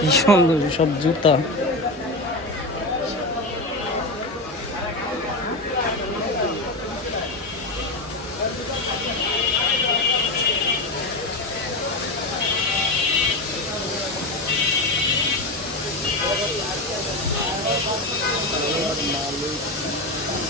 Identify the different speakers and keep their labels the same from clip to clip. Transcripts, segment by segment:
Speaker 1: কি সুন্দর সব জুতা।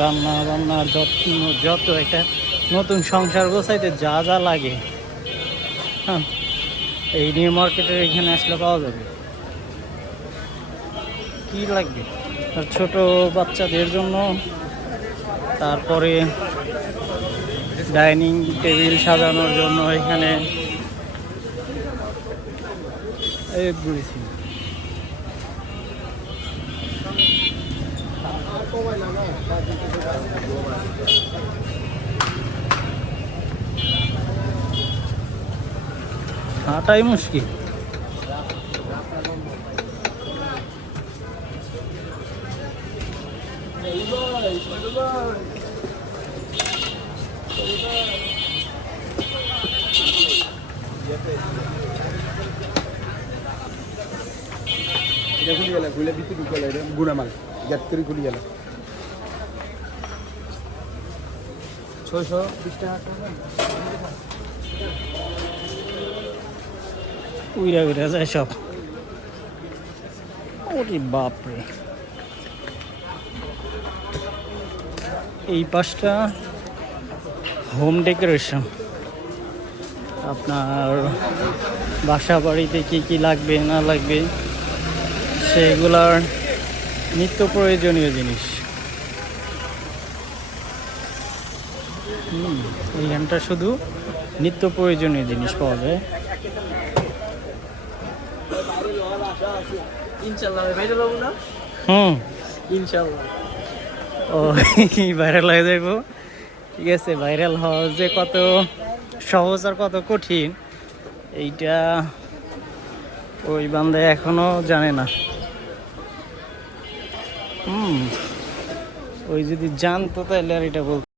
Speaker 1: রান্না বান্নার যত্ন, যত একটা নতুন সংসার গোছাইতে যা যা লাগে। হ্যাঁ এই নিউ মার্কেটের এখানে আসলে পাওয়া যাবে। কি লাগবে? আর ছোট বাচ্চাদের জন্য, তারপরে ডাইনিং টেবিল সাজানোর জন্য এখানে, এই এভরিথিং হাঁটাই মুশকিল।
Speaker 2: খুলি গেলে, খুলে ভিতরে ঢুকে গেলে এটা গুড়া মাল গ্যাট করে খুলি গেলে।
Speaker 1: উইরা উইরা যায় সব। ওরে বাপরে। এই পাশটা হোম ডেকোরেশন আপনার বাসা বাড়িতে কি কি লাগবে, না লাগবে, সেগুলার নিত্য প্রয়োজনীয় জিনিস। এইখানটা শুধু নিত্য প্রয়োজনীয় জিনিস পাওয়া যায়। হুম। ও ভাইরাল হয়ে যাইব ঠিক আছে ভাইরাল হওয়া যে কত সহজ আর কত কঠিন এইটা ওই বান্দে এখনও জানে না। হুম ওই যদি জানতো তাহলে আর এটা বলতো।